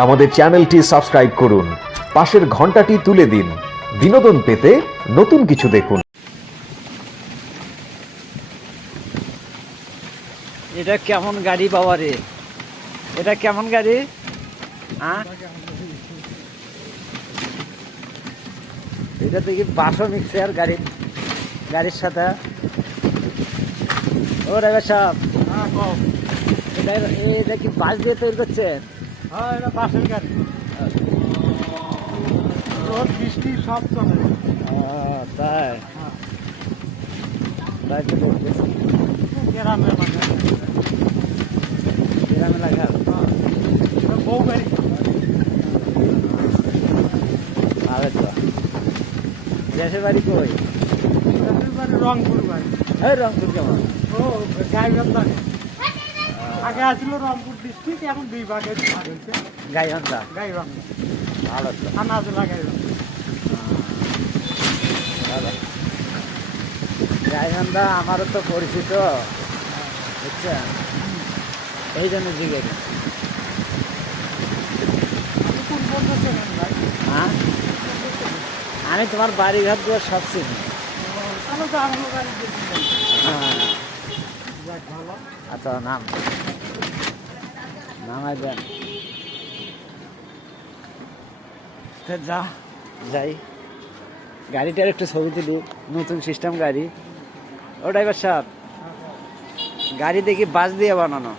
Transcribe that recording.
আমাদের চ্যানেলটি সাবস্ক্রাইব করুন, পাশের ঘন্টাটি তুলে দিন। বিনোদন পেতে নতুন কিছু দেখুন। এটা কেমন গাড়ি বাবা রে, এটা কেমন গাড়ি? এটা দেখি বাসও মিক্সার গাড়ির সাথে। ও ড্রাইভার সাহেব, এটা কি বাস দিয়ে তৈরি করছেন? হ্যাঁ, এটা বাসের গাড়ি। রোদ বৃষ্টি সব চলে। তাই তাই তো দেখতেছি গ্রামে মানে গ্রামে লাগা বউ গাড়ি। ভালো তো। দেশের বাড়ি কই? দেশের বাড়ি রংপুর বাড়ি। এই রংপুর কেমন? ও গাইবান্ধা। আগে আসছিল রংপুর ডিস্ট্রিক্ট, এখন দুই ভাগে ভাগ হয়েছে। গাইবান্ধা। গাইবান্ধা ভালো তো, থানা জেলা গাইবান্ধা। ভালো। গাইবান্ধা আমারও তো পরিচিত, বুঝছেন, এই জন্য জিজ্ঞেস। কোন পর্যন্ত চেনেন ভাই? হ্যাঁ, আমি তোমার বাড়ি ঘর দুয়ার সব চিনি। তাহলে তো আমার গাড়ি দেখতে হ্যাঁ, যাক ভালো। আচ্ছা নামাই দেন। তো যাই গাড়িটার একটু ছবি তুলি, নতুন সিস্টেম গাড়ি। ও ড্রাইভার সাহেব, গাড়ি দেখি বাস দিয়ে বানানো।